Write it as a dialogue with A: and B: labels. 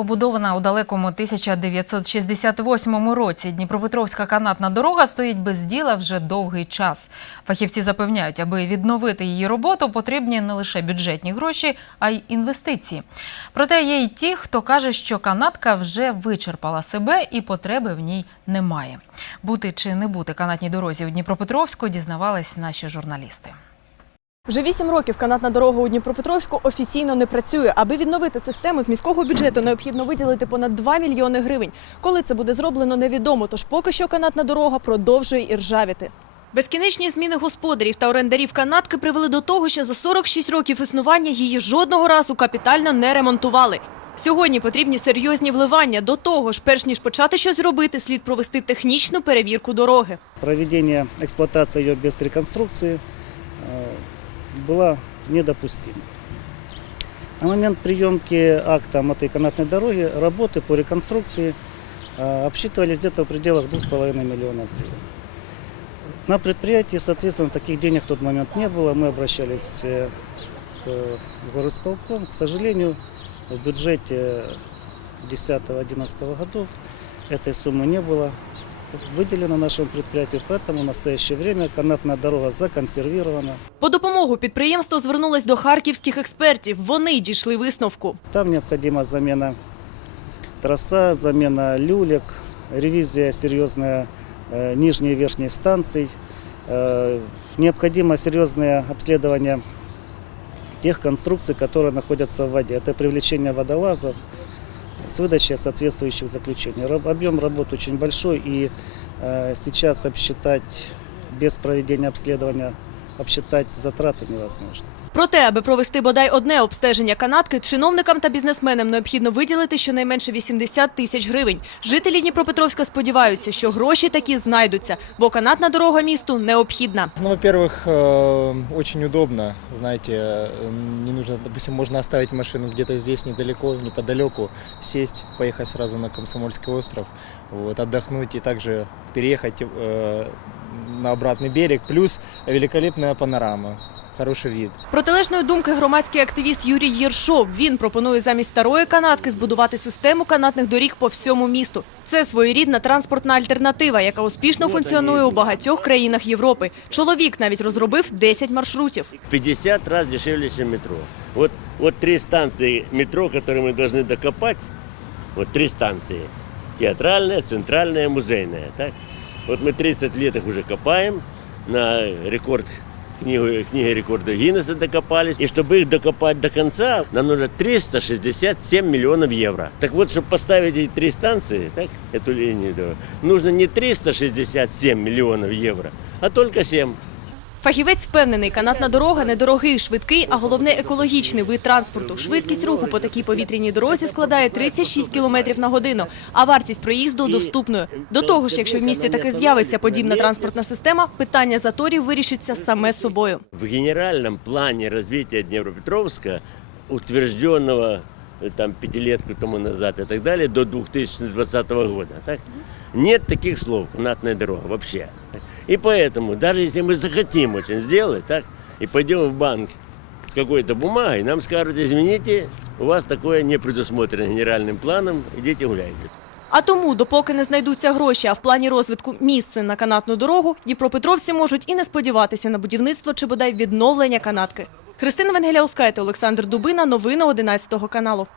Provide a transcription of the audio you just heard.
A: Побудована у далекому 1968 році, Дніпропетровська канатна дорога стоїть без діла вже довгий час. Фахівці запевняють, аби відновити її роботу, потрібні не лише бюджетні гроші, а й інвестиції. Проте є й ті, хто каже, що канатка вже вичерпала себе і потреби в ній немає. Бути чи не бути канатній дорозі у Дніпропетровську дізнавались наші журналісти.
B: Вже вісім років канатна дорога у Дніпропетровську офіційно не працює. Аби відновити систему з міського бюджету, необхідно виділити понад 2 мільйони гривень. Коли це буде зроблено, невідомо. Тож поки що канатна дорога продовжує іржавіти. Безкінечні зміни господарів та орендарів канатки привели до того, що за 46 років існування її жодного разу капітально не ремонтували. Сьогодні потрібні серйозні вливання. До того ж, перш ніж почати щось робити, слід провести технічну перевірку дороги.
C: Проведение эксплуатации ее без реконструкции э, было недопустимо. На момент приемки акта этой канатной дороги работы по реконструкции э, обсчитывались где-то в пределах 2,5 миллионов гривен. На предприятии, соответственно, таких денег в тот момент не было. Мы обращались э, к горосполком. К сожалению, в бюджете 2010-2011 годов этой суммы не было выделено нашему предприятию, поэтому в настоящее время канатная дорога законсервирована.
B: По допомогу підприємство звернулось до харківських експертів. Вони дійшли висновку.
C: Там необходима замена троса, замена люлек, ревизия серьезная э, нижней и верхней станций, э, необходимо серьезное обследование тех конструкций, которые находятся в воде. Это привлечение водолазов с выдачей соответствующих заключений. Раб- Объем работ очень большой и э, сейчас обсчитать без проведения обследования, обсчитать затраты невозможно.
B: Проте, аби провести бодай одне обстеження канатки, чиновникам та бізнесменам необхідно виділити щонайменше 80 тисяч гривень. Жителі Дніпропетровська сподіваються, що гроші такі знайдуться, бо канатна дорога місту необхідна.
D: Ну, во-первых, э, очень удобно, знаете, э, не нужно, допустим, можно оставить машину где-то здесь недалеко, неподалеку, сесть, поехать сразу на Комсомольский остров, вот, отдохнуть и также переехать э, на обратный берег, плюс великолепная панорама, хороший вид.
B: Протилежної думки громадський активіст Юрій Єршов. Він пропонує замість старої канатки збудувати систему канатних доріг по всьому місту. Це своєрідна транспортна альтернатива, яка успішно функціонує у багатьох країнах Європи. Чоловік навіть розробив 10 маршрутів.
E: 50 раз дешевле, чем метро. Вот, вот три станции метро, которые мы должны докопать, вот три станции. Театральная, центральная, музейная. Так? Вот мы 30 лет их уже копаем, на рекорд книгу, книги рекордов Гиннесса докопались. И чтобы их докопать до конца, нам нужно 367 миллионов евро. Так вот, чтобы поставить эти три станции, так, эту линию, да, нужно не 367 миллионов евро, а только 7.
B: Фахівець впевнений, канатна дорога недорогий, швидкий, а головне екологічний вид транспорту. Швидкість руху по такій повітряній дорозі складає 36 км на годину, а вартість проїзду доступною. До того ж, якщо в місті таки з'явиться подібна транспортна система, питання заторів вирішиться саме собою.
E: В генеральном плане развития Днепропетровска, утвержденного э, там пятилетку тому назад и так далее, до 2020 года, так, нет таких слов «канатная дорога» вообще. И поэтому, даже если мы захотим очень сделать, так, и пойдем в банк с какой-то бумагой, нам скажут, извините, у вас такое не предусмотрено генеральным планом, идите гуляйте.
B: А тому, допоки не знайдуться гроші, а в плані розвитку місце на канатну дорогу, дніпропетровці можуть і не сподіватися на будівництво чи бодай відновлення канатки. Христина Венгеляускайте, Олександр Дубина. Новини 11 каналу.